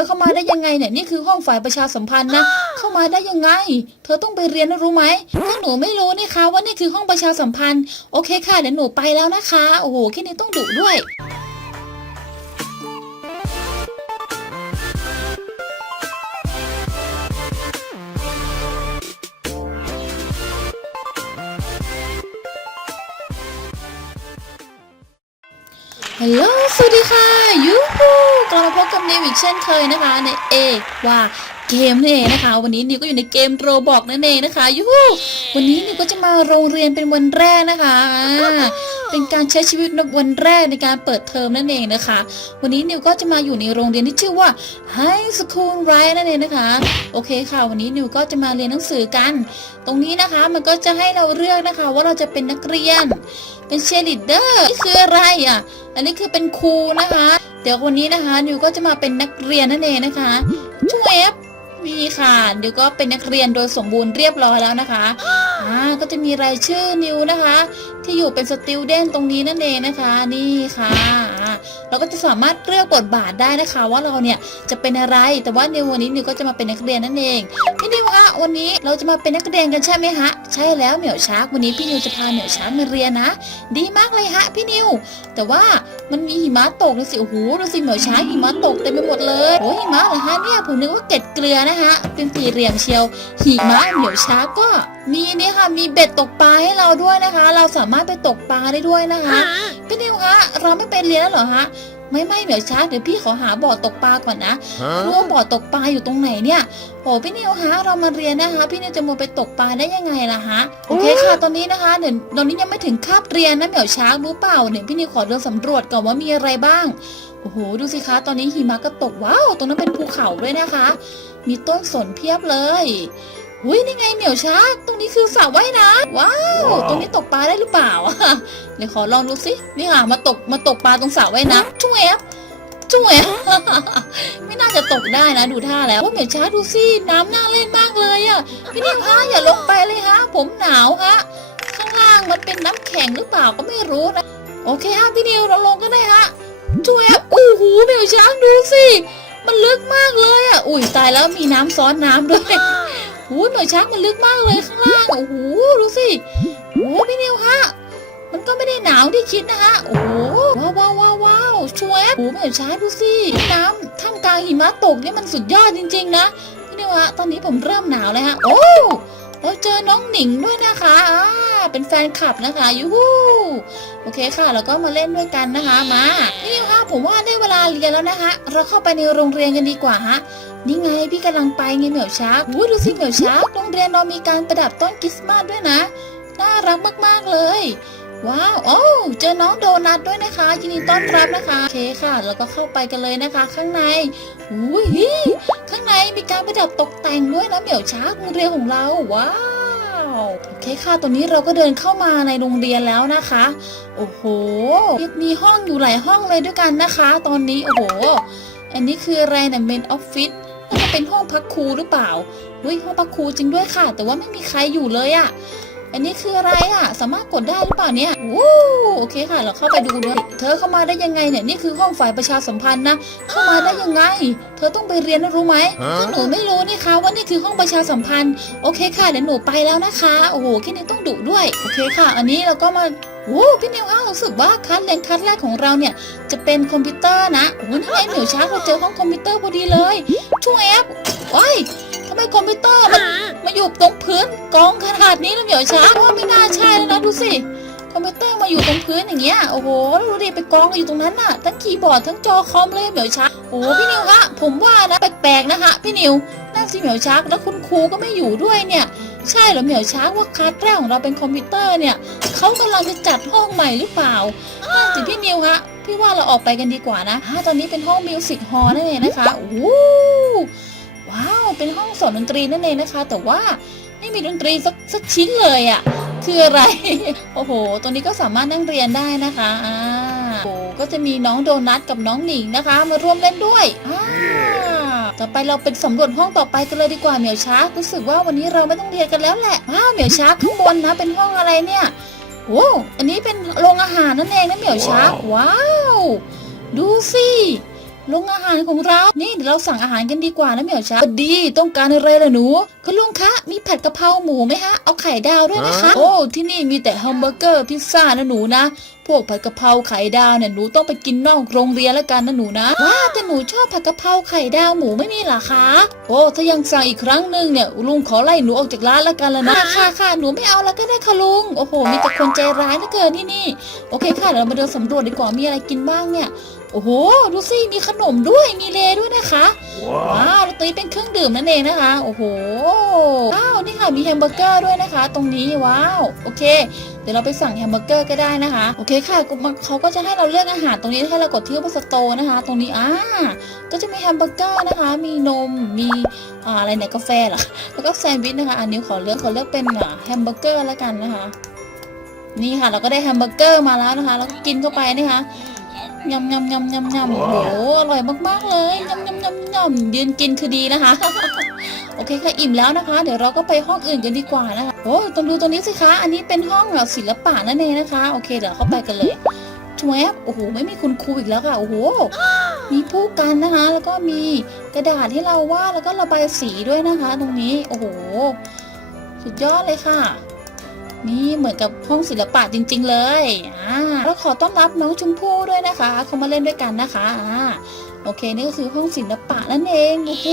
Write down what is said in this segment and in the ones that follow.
อเข้ามาได้ยังไงเนี่ยนี่คือห้องฝ่ายประชาสัมพันธ์นะ เข้ามาได้ยังไง เธอต้องไปเรียนนะรู้ไหมถ้าหนูไม่รู้นี่คะว่านี่คือห้องประชาสัมพันธ์ โอเคค่ะเดี๋ยวหนูไปแล้วนะคะ โอ้โหแค่นี้ต้องดุด้วย ฮัลโหล สวัสดีค่ะยูฮูกลับมาพบกับนิวอีกเช่นเคยนะคะ ในเอว่าเกมนั่นเองนะคะ วันนี้นิวก็อยู่ในเกมโรบอกนั่นเองนะคะยูฮูวันนี้นิวก็จะมาโรงเรียนเป็นวันแรกนะคะอ่า เป็นการใช้ชีวิตในวันแรกในการเปิดเทอมนั่นเองนะคะ วันนี้นิวก็จะมาอยู่ในโรงเรียนที่ชื่อว่า High School Right นั่นเองนะคะ โอเคค่ะ วันนี้นิวก็จะมาเรียนหนังสือกัน ตรงนี้นะคะมันก็จะให้เราเลือกนะคะว่าเราจะเป็นนักเรียน เป็นเชียร์ลีดเดอร์นี่คืออะไรอะ อันนี้คือเป็นครูนะคะ เดี๋ยววันนี้นะคะนิวก็จะมาเป็นนักเรียนนั่นเองนะคะช่วย มีค่ะเดี๋ยวก็เป็นนักเรียนโดยสมบูรณ์เรียบร้อยแล้วนะคะอ่าก็จะมีรายชื่อนิวนะคะ ที่อยู่เป็นสติวเดนตรงนี้นั่นเองนะคะ นี่ค่ะเราก็จะสามารถเลือกบทบาทได้นะคะ ว่าเราเนี่ยจะเป็นอะไร แต่ว่าในวันนี้นิวก็จะมาเป็นนักเรียนนั่นเองพี่นิวคะวันนี้เราจะมาเป็นนักเรียนกันใช่ไหมฮะใช่แล้วเหมียวชาร์กวันนี้พี่นิวจะพาเหมียวชาร์กมาเรียนนะ ดีมากเลยฮะพี่นิว แต่ว่ามันมีหิมะตกนะสิโอ้โหดูสิเหมียวช้างหิมะตกเต็มไปหมดเลยโอ้หิมะเหรอฮะเนี่ยผมนึกว่าเกล็ดเกลือนะฮะเป็นสี่เหลี่ยมเชียวหิมะเหมียวช้างก็มีเนี่ยค่ะมีเบ็ดตกปลาให้เราด้วยนะคะ เราสามารถไปตกปลาได้ด้วยนะคะพี่นิวคะเราไม่ไปเรียนแล้วเหรอฮะไม่ไม่เหมียวช้างเดี๋ยวพี่ขอหาบ่อตกปลาก่อนนะรู้ว่าบ่อตกปลาอยู่ตรงไหนเนี่ยโอ้พี่นิวฮะเรามาเรียนนะคะ พี่นิวจะมัวไปตกปลาได้ยังไงล่ะฮะโอเคค่ะตอนนี้นะคะเดี๋ยวตอนนี้ยังไม่ถึงคาบเรียนนะเหมียวช้างรู้เปล่าเนี่ยพี่นิวขอเดินสำรวจก่อนว่ามีอะไรบ้างโอ้โหดูสิคะ ตอนนี้หิมะก็ตกว้าวตรงนั้นเป็นภูเขาด้วยนะคะ มีต้นสนเพียบเลยหุยนี่ไงเหมียวช้างตรงนี้คือสระว่ายน้ำว้าว ตรงนี้ตกปลาได้หรือเปล่าเดี๋ยวขอลองดูสินี่ค่ะมาตกมาตกปลาตรงสระว่ายน้ำจุ๊เอฟจุ๊เอฟไม่น่าจะตกได้นะดูท่าแล้วว่าเหมียวช้างดูสิน้ำน่าเล่นมากเลยอะพี่นิวฮะอย่าลงไปเลยฮะ ผมหนาวฮะข้างล่างมันเป็นน้ำแข็งหรือเปล่าก็ไม่รู้นะโอเคฮะพี่นิวเราลงก็ได้ฮะช่วยโอ้โหเหมียวช้างดูสิมันลึกมากเลย อะอุ้ยตายแล้วมีน้ำซ้อนน้ำด้วยโอ้ยเหมียวช้างมันลึกมากเลยข้างล่างโอ้โหดูสิโอ้พี่นิวฮะมันก็ไม่ได้หนาวที่คิดนะฮะโอ้โหว้าวว้าวว้าวว้าวช่วยโอ้เหมียวช้างดูสิน้ำท่ามกลางหิมะตกนี่มันสุดยอดจริง ๆ นะพี่นิวฮะตอนนี้ผมเริ่มหนาวเลยฮะโอ้เราเจอน้องหนิงด้วยนะคะอ่า เป็นแฟนคลับนะคะยูฮูโอเคค่ะ แล้วก็มาเล่นด้วยกันนะคะมาพี่นิวคะผมว่าได้เวลาเรียนแล้วนะคะ เราเข้าไปในโรงเรียนกันดีกว่าฮะนี่ไงพี่กำลังไปไงเหมียวช้างอู้ดูสิเหมียวช้าโรงเรียนเรามีการประดับต้นคริสต์มาสด้วยนะน่ารักมากๆเลยว้าวโอ้เจอน้องโดนัทด้วยนะคะยินดีต้อนรับนะคะโอเคค่ะ แล้วก็เข้าไปกันเลยนะคะ ข้างในอุ้ยข้างในมีการประดับตกแต่งด้วยนะเหมียวช้าโรงเรียนของเราว้าว โอเคค่ะตอนนี้เราก็เดินเข้ามาในโรงเรียนแล้วนะคะ โอ้โหมีห้องอยู่หลายห้องเลยด้วยกันนะคะ ตอนนี้โอ้โห อันนี้คืออะไรเนี่ยเมนออฟฟิศน่าจะเป็นห้องพักครูหรือเปล่าเฮ้ยห้องพักครูจริงด้วยค่ะ แต่ว่าไม่มีใครอยู่เลยอะ อันนี้คืออะไรอะ สามารถกดได้หรือเปล่าเนี่ยวู้โอเคค่ะ เราเข้าไปดูด้วยเธอเข้ามาได้ยังไงเนี่ยนี่คือห้องฝ่ายประชาสัมพันธ์นะ เข้ามาได้ยังไง เธอต้องไปเรียนนะรู้ไหมถ้าหนูไม่รู้นี่คะว่านี่คือห้องประชาสัมพันธ์ โอเคค่ะเดี๋ยวหนูไปแล้วนะคะ โอ้โหแค่นี้ต้องดุด้วย โอเคค่ะ อันนี้เราก็มาโอ้พี่นิวอ้าวรู้สึกว่าคัดเรียนคัดแรกของเราเนี่ยจะเป็นคอมพิวเตอร์นะโอ้โหนี่ไงหนูช้าเราเจอห้องคอมพิวเตอร์พอดีเลยช่วยแอปว้ายทำ ไมคอมพิวเตอร์มันมาอยู่ตรงพื้นกองขนาดนี้แล้วเหมียวช้าว่าไม่น่าใช่แล้วนะดูสิคอมพิวเตอร์มาอยู่ตรงพื้นอย่างเงี้ยโอ้โหแล้วดูดิไปกองกันอยู่ตรงนั้นน่ะ ทั้งคีย์บอร์ดทั้งจอคอมเลยเหมียวช้าโอ้โหพี่นิวคะผมว่านะแปลกๆนะคะพี่นิวนั่นสิเหมียวช้าแล้วคุณครูก็ไม่อยู่ด้วยเนี่ยใช่เหรอเหมียวช้าว่าคลาสแรกของเราเป็นคอมพิวเตอร์เนี่ยเขากำลังจะจัดห้องใหม่หรือเปล่านั่นสิพี่นิวคะพี่ว่าเราออกไปกันดีกว่านะอ่าตอนนี้เป็นห้องมิวสิกฮอลนั่นเองนะคะโอ้โหว้าว เป็นห้องสอนดนตรีนั่นเองนะคะ แต่ว่าไม่มีดนตรีสักสักชิ้นเลยอะ่ะ คืออะไร โอ้โห ตัวนี้ก็สามารถนั่งเรียนได้นะคะอ่าโอ้โหก็จะมีน้องโดนัทกับน้องหนิงนะคะ มาร่วมเล่นด้วยอ่าต่อไปเราเป็นสำรวจห้องต่อไปกันเลยดีกว่าเหมียวช้ารู้สึกว่าวันนี้เราไม่ต้องเรียนกันแล้วแหละว้าวเหมียวช้าข้างบนนะ เป็นห้องอะไรเนี่ยโอ้อันนี้เป็นโรงอาหารนั่นเองนะเหมียวช้าว้าว ดูสิ มโรงอาหารของเรา นี่เดี๋ยวเราสั่งอาหารกันดีกว่านะเหมียวช้างดี ต้องการอะไรล่ะหนูคุณลุงคะ มีผัดกะเพราหมูไหมฮะ เอาไข่ดาวด้วยนะคะ โอ้ ที่นี่มีแต่แฮมเบอร์เกอร์พิซซ่านะหนูนะ พวกผัดกะเพราไข่ดาวเนี่ยหนูต้องไปกินนอกโรงเรียนแล้วกันนะหนูนะ ว้าแต่หนูชอบผัดกะเพราไข่ดาวหมูไม่มีเหรอคะ โอ้ถ้ายังสั่งอีกครั้งหนึ่งเนี่ยลุงขอไล่หนูออกจากร้านแล้วกันแล้วนะ ค่ะค่ะหนูไม่เอาแล้วก็ได้ค่ะลุง โอ้โห มีแต่คนใจร้ายเหลือเกินที่นี่ โอเคค่ะเดี๋ยวเรามาเดินสำรวจดีกว่ามีอะไรกินบ้างเนี่ย โอ้โห ดูสิ มีขนมด้วย มีเลด้วยนะคะว้าวตรงนี้เป็นเครื่องดื่มนั่นเองนะคะ โอ้โห ว้าว นี่ค่ะ มีแฮมเบอร์เกอร์ด้วยนะคะ ตรงนี้ ว้าว โอเค เดี๋ยวเราไปสั่งแฮมเบอร์เกอร์ก็ได้นะคะ โอเคค่ะก็มันเขาก็จะให้เราเลือกอาหารตรงนี้ให้เรากดที่บนสโตร์นะคะ ตรงนี้ อ่า ก็จะมีแฮมเบอร์เกอร์นะคะ มีนม มีอ่าอะไรเนี่ย กาแฟเหรอ แล้วก็แซนด์วิชนะคะ อันนี้ขอเลือก ขอเลือกเป็นอ่าแฮมเบอร์เกอร์แล้วกันนะคะ นี่ค่ะ เราก็ได้แฮมเบอร์เกอร์มาแล้วนะคะ แล้วก็กินเข้าไปนะคะ ยำยำยำยำยำโอ้โหอร่อยมากๆเลยยำยำยำยำยืนกินคือดีนะคะ โอเคค่ะอิ่มแล้วนะคะ เดี๋ยวเราก็ไปห้องอื่นกันดีกว่านะคะโอ้ต้องดูตรงนี้สิคะ อันนี้เป็นห้องแบบศิลปะนั่นเองนะคะ โอเคเดี๋ยวเข้าไปกันเลยชวบโอ้โหไม่มีคุณครูอีกแล้วค่ะโอ้โหมีผู้กันนะคะ แล้วก็มีกระดาษให้เราวาดแล้วก็ระบายสีด้วยนะคะ ตรงนี้โอ้โห สุดยอดเลยค่ะ นี่เหมือนกับห้องศิลปะจริง ๆ เลยอ่าแล้วขอต้อนรับน้องชมพู่ด้วยนะคะเขามาเล่นด้วยกันนะคะอ่าโอเค นี่ก็คือห้องศิลปะนั่นเอง โอ้โห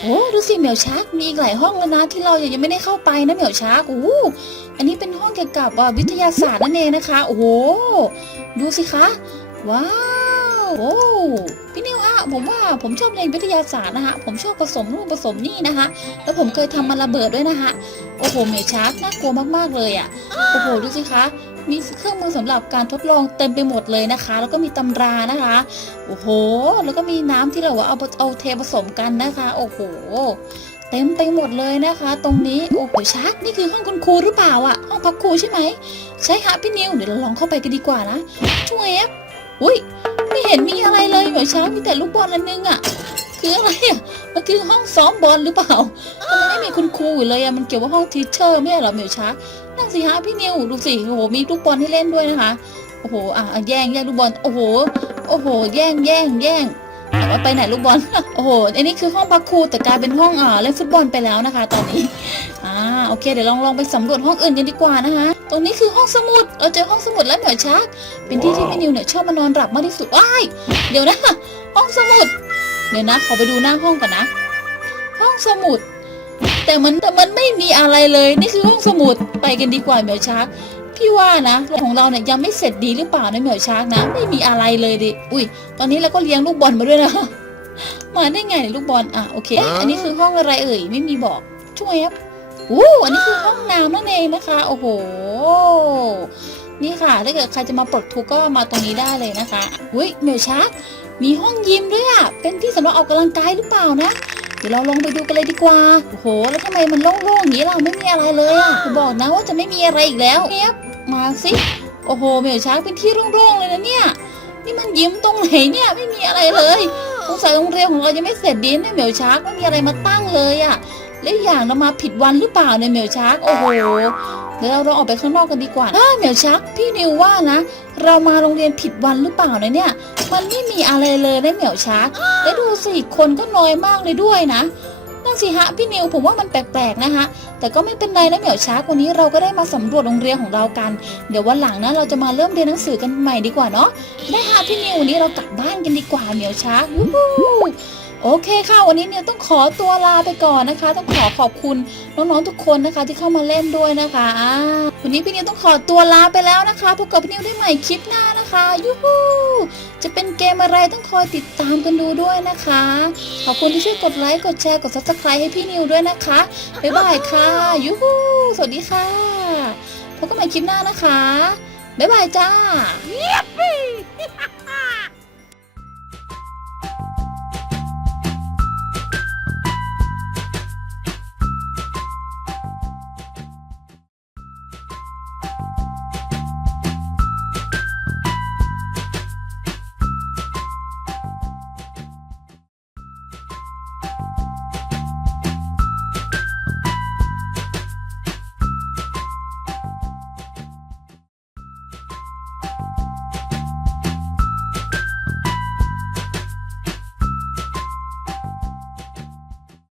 โอ้ดูสิเหมียวชักมีอีกหลายห้องแล้วนะ ที่เรายังไม่ได้เข้าไปนะเหมียวชักโอ้อันนี้เป็นห้องเกี่ยวกับวิทยาศาสตร์นั่นเองนะคะ โอ้โห ดูสิคะ ว้าว โอ้ พี่นิว ผมว่าผมชอบเรียนวิทยาศาสตร์นะคะผมชอบผสมนู่นผสมนี่นะคะ แล้วผมเคยทำมันระเบิดด้วยนะคะโอ้โหเมชาร์กน่ากลัวมากๆเลยอะ่ะโอ้โหดูสิคะมีเครื่องมือสำหรับการทดลองเต็มไปหมดเลยนะคะ แล้วก็มีตำรานะคะโอ้โห แล้วก็มีน้ำที่เราว่าเอาเอาเทผสมกันนะคะ โอ้โห เต็มไปหมดเลยนะคะ ตรงนี้โอ้โหชาร์กนี่คือห้องคุณครูหรือเปล่าอะห้องพักครูใช่ไหมใช่ค่ะพี่นิวเดี๋ยวเราลองเข้าไปกันดีกว่านะช่วยแอ อุ้ยไม่เห็นมีอะไรเลยเหมือนช้ามีแต่ลูกบอลอันนึงอะคืออะไรอะมันคือห้องซ้อมบอลหรือเปล่ามันไม่มีคุณครูอยู่เลยอะมันเกี่ยวว่าห้องทีเชอร์ไม่ใช่เหรอเหมียวช้านั่งสิฮะพี่นิวดูสิโอ้โหมีลูกบอลให้เล่นด้วยนะคะโอ้โหอะแย่งแย่งลูกบอลโอ้โห โอ้โห แย่งแย่งแย่ง ว่าไปไหนลูกบอล โอ้โห อันนี้คือห้องพักครูแต่กลายเป็นห้องอ่าเล่นฟุตบอลไปแล้วนะคะ ตอนนี้ อ่า โอเค เดี๋ยวลองลองไปสำรวจห้องอื่นกันดีกว่านะคะ ตรงนี้คือห้องสมุด เราเจอห้องสมุดแล้วเหมียวชัก เป็นที่ที่พี่นิวเนี่ยชอบมานอนหลับมากที่สุดว้ายเดี๋ยวนะ ห้องสมุด เดี๋ยวนะ ขอไปดูหน้าห้องก่อนนะ ห้องสมุด แต่มันแต่มันไม่มีอะไรเลย นี่คือห้องสมุด ไปกันดีกว่าเหมียวชัก พี่ว่านะของเราเนี่ยยังไม่เสร็จดีหรือเปล่านะเหมียวชักนะไม่มีอะไรเลยดิอุ้ยตอนนี้เราก็เลี้ยงลูกบอลมาด้วยนะมาได้ไงเนี่ยลูกบอลอะโอเค อันนี้คือห้องอะไรเอ่ยไม่มีบอกช่วยครับอู้อันนี้คือห้องน้ำนั่นเองนะคะ โอ้โห นี่ค่ะ ถ้าเกิดใครจะมาปลดทุกข์ก็มาตรงนี้ได้เลยนะคะอุ้ยเหมียวชัก มีห้องยิมด้วยอะ เป็นที่สำหรับออกกำลังกายหรือเปล่านะ เดี๋ยวเราลองไปดูกันเลยดีกว่า โอ้โห แล้วทำไมมันโล่งๆอย่างนี้ล่ะไม่มีอะไรเลยอะจะบอกนะว่าจะไม่มีอะไรอีกแล้วเนี่ย มาสิโอ้โหเหมียวชักเป็นที่โล่งๆเลยนะเนี่ย นี่มันยิ้มตรงไหนเนี่ยไม่มีอะไรเลยสงสัยโรงเรียนของเรายังไม่เสร็จดีนะเหมียวชักไม่มีอะไรมาตั้งเลยอะแล้วอย่างเรามาผิดวันหรือเปล่าเนี่ยเหมียวชักโอ้โหเดี๋ยวเราลองออกไปข้างนอกกันดีกว่าถ้าเหมียวชัก พี่นิวว่านะ เรามาโรงเรียนผิดวันหรือเปล่านะเนี่ย มันไม่มีอะไรเลยนะเหมียวชัก แล้วดูสิคนก็น้อยมากเลยด้วยนะ สิฮะพี่นิวผมว่ามันแปลกๆนะฮะแต่ก็ไม่เป็นไรนะเหมียวช้าวันนี้เราก็ได้มาสำรวจโรงเรียนของเรากัน เดี๋ยววันหลังนะเราจะมาเริ่มเรียนหนังสือกันใหม่ดีกว่าเนาะได้ฮะพี่นิววันนี้เรากลับบ้านกันดีกว่าเหมียวช้าวู้ โอเคค่ะ วันนี้เนี่ยต้องขอตัวลาไปก่อนนะคะ ต้องขอขอบคุณน้องๆทุกคนนะคะ ที่เข้ามาเล่นด้วยนะคะวันนี้พี่นิวต้องขอตัวลาไปแล้วนะคะพบกับพี่นิวได้ใหม่คลิปหน้านะคะยูฮูจะเป็นเกมอะไรต้องคอยติดตามกันดูด้วยนะคะ ขอบคุณที่ช่วยกดไลค์กดแชร์กด subscribe ให้พี่นิวด้วยนะคะบ๊ายบายค่ะยูฮูสวัสดีค่ะพบกันใหม่คลิปหน้านะคะบ๊ายบายจ้า